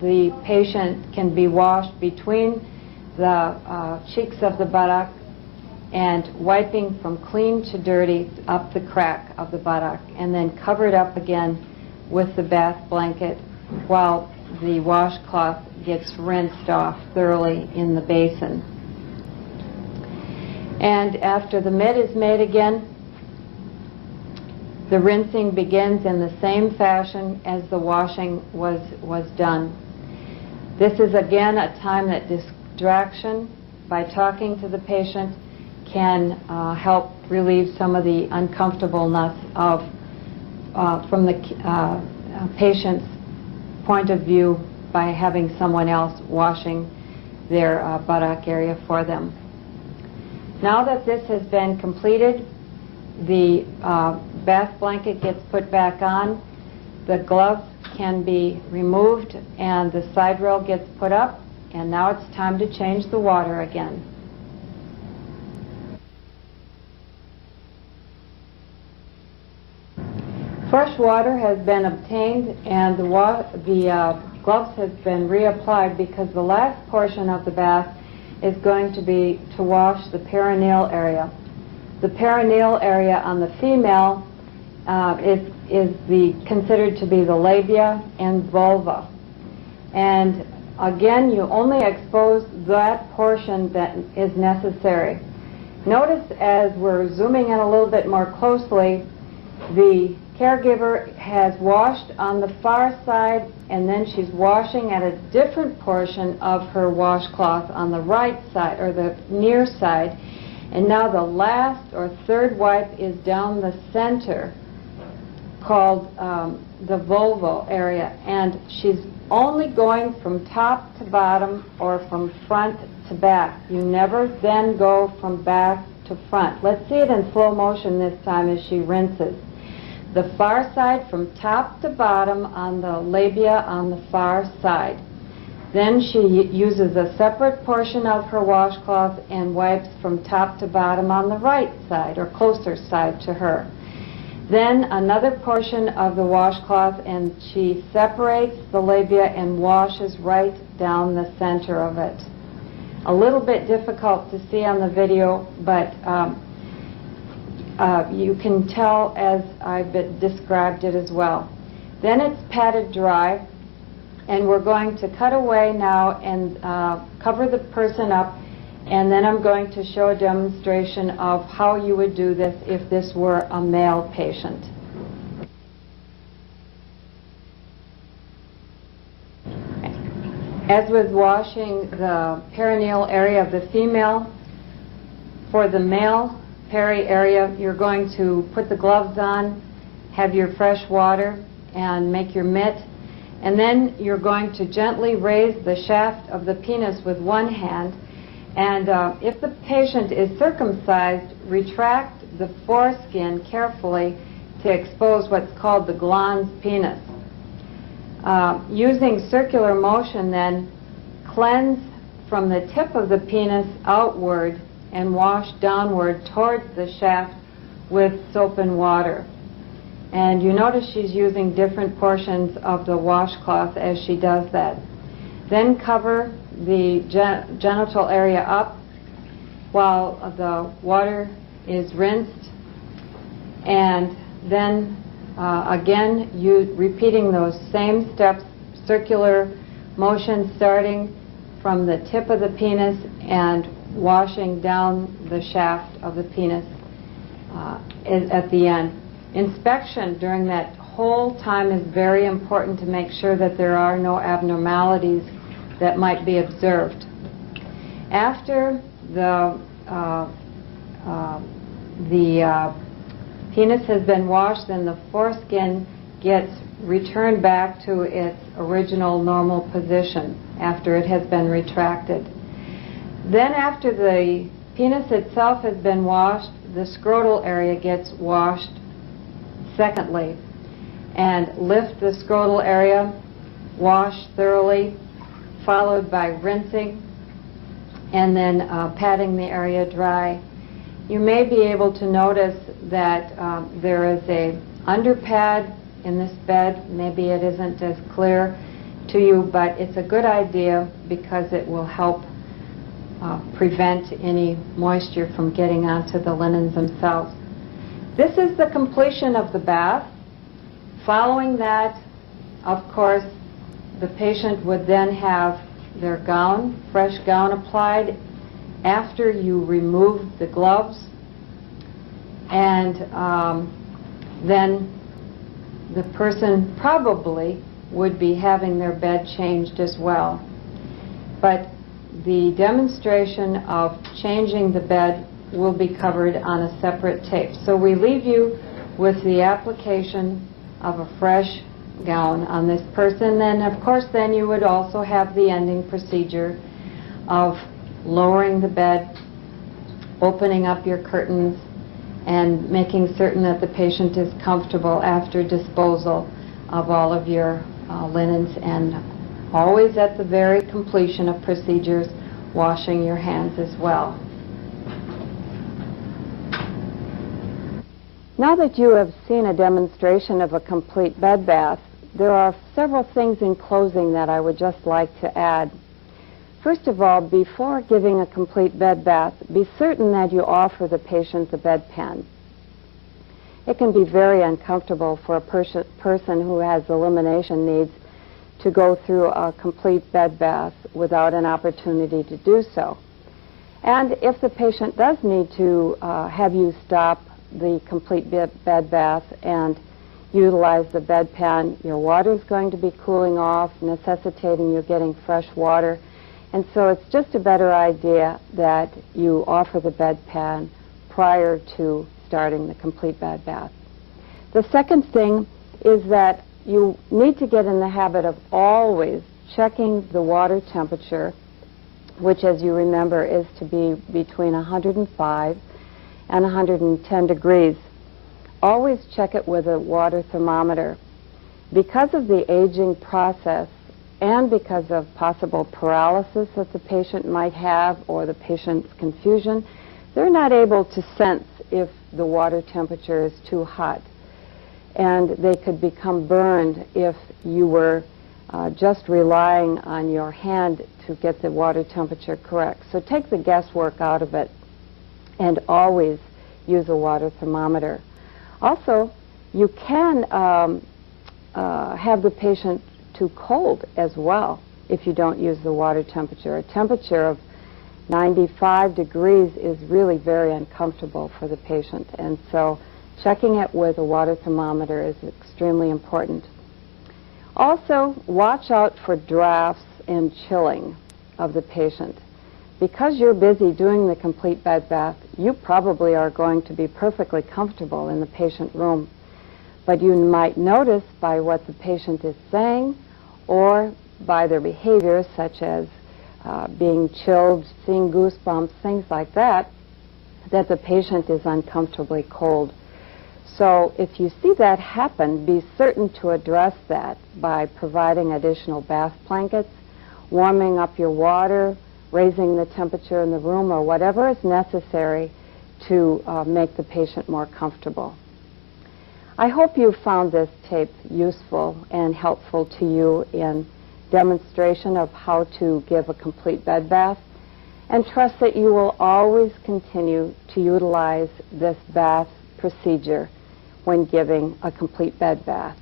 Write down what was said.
the patient can be washed between the cheeks of the buttock and wiping from clean to dirty up the crack of the buttock, and then covered up again with the bath blanket while the washcloth gets rinsed off thoroughly in the basin. And after the mitt is made again, the rinsing begins in the same fashion as the washing was done. This is again a time that distraction by talking to the patient can help relieve some of the uncomfortableness of from the patient's point of view by having someone else washing their buttock area for them. Now that this has been completed, the bath blanket gets put back on, the gloves can be removed, and the side rail gets put up, and now it's time to change the water again. Fresh water has been obtained, and the gloves has been reapplied because the last portion of the bath is going to be to wash the perineal area. The perineal area on the female is considered to be the labia and vulva. And again, you only expose that portion that is necessary. Notice as we're zooming in a little bit more closely, the caregiver has washed on the far side, and then she's washing at a different portion of her washcloth on the right side, or the near side. And now the last or third wipe is down the center, called the vulval area. And she's only going from top to bottom or from front to back. You never then go from back to front. Let's see it in slow motion this time as she rinses. The far side from top to bottom on the labia on the far side. Then she uses a separate portion of her washcloth and wipes from top to bottom on the right side, or closer side to her. Then another portion of the washcloth, and she separates the labia and washes right down the center of it. A little bit difficult to see on the video, but you can tell as I've described it as well. Then it's patted dry, and we're going to cut away now and cover the person up, and then I'm going to show a demonstration of how you would do this if this were a male patient. As with washing the perineal area of the female, for the male peri area, you're going to put the gloves on, have your fresh water, and make your mitt. And then you're going to gently raise the shaft of the penis with one hand. And if the patient is circumcised, retract the foreskin carefully to expose what's called the glans penis. Using circular motion then, cleanse from the tip of the penis outward and wash downward towards the shaft with soap and water. And you notice she's using different portions of the washcloth as she does that. Then cover the genital area up while the water is rinsed, and then again repeating those same steps, circular motion starting from the tip of the penis and washing down the shaft of the penis at the end. Inspection during that whole time is very important to make sure that there are no abnormalities that might be observed. After the penis has been washed, then the foreskin gets returned back to its original normal position after it has been retracted. Then after the penis itself has been washed, the scrotal area gets washed secondly. And lift the scrotal area, wash thoroughly, followed by rinsing, and then patting the area dry. You may be able to notice that there is a underpad in this bed. Maybe it isn't as clear. to you, but it's a good idea because it will help prevent any moisture from getting onto the linens themselves. This is the completion of the bath. Following that, of course, the patient would then have their gown, fresh gown applied after you remove the gloves, and then the person probably would be having their bed changed as well. But the demonstration of changing the bed will be covered on a separate tape. So we leave you with the application of a fresh gown on this person. Then, of course, then you would also have the ending procedure of lowering the bed, opening up your curtains, and making certain that the patient is comfortable after disposal of all of your linens, and always at the very completion of procedures, washing your hands as well. Now that you have seen a demonstration of a complete bed bath, there are several things in closing that I would just like to add. First of all, before giving a complete bed bath, be certain that you offer the patient the bedpan. It can be very uncomfortable for a person who has elimination needs to go through a complete bed bath without an opportunity to do so. And if the patient does need to have you stop the complete bed bath and utilize the bedpan, your water is going to be cooling off, necessitating you getting fresh water. And so it's just a better idea that you offer the bedpan prior to starting the complete bed bath. The second thing is that you need to get in the habit of always checking the water temperature, which, as you remember, is to be between 105 and 110 degrees. Always check it with a water thermometer. Because of the aging process and because of possible paralysis that the patient might have or the patient's confusion, they're not able to sense if the water temperature is too hot. And they could become burned if you were just relying on your hand to get the water temperature correct. So take the guesswork out of it and always use a water thermometer. Also, you can have the patient too cold as well if you don't use the water temperature. A temperature of 95 degrees is really very uncomfortable for the patient, and so checking it with a water thermometer is extremely important. Also, watch out for drafts and chilling of the patient. Because you're busy doing the complete bed bath, you probably are going to be perfectly comfortable in the patient room. But you might notice by what the patient is saying or by their behavior, such as being chilled, seeing goosebumps, things like that, that the patient is uncomfortably cold. So if you see that happen, be certain to address that by providing additional bath blankets, warming up your water, raising the temperature in the room, or whatever is necessary to make the patient more comfortable. I hope you found this tape useful and helpful to you in demonstration of how to give a complete bed bath, and trust that you will always continue to utilize this bath procedure when giving a complete bed bath.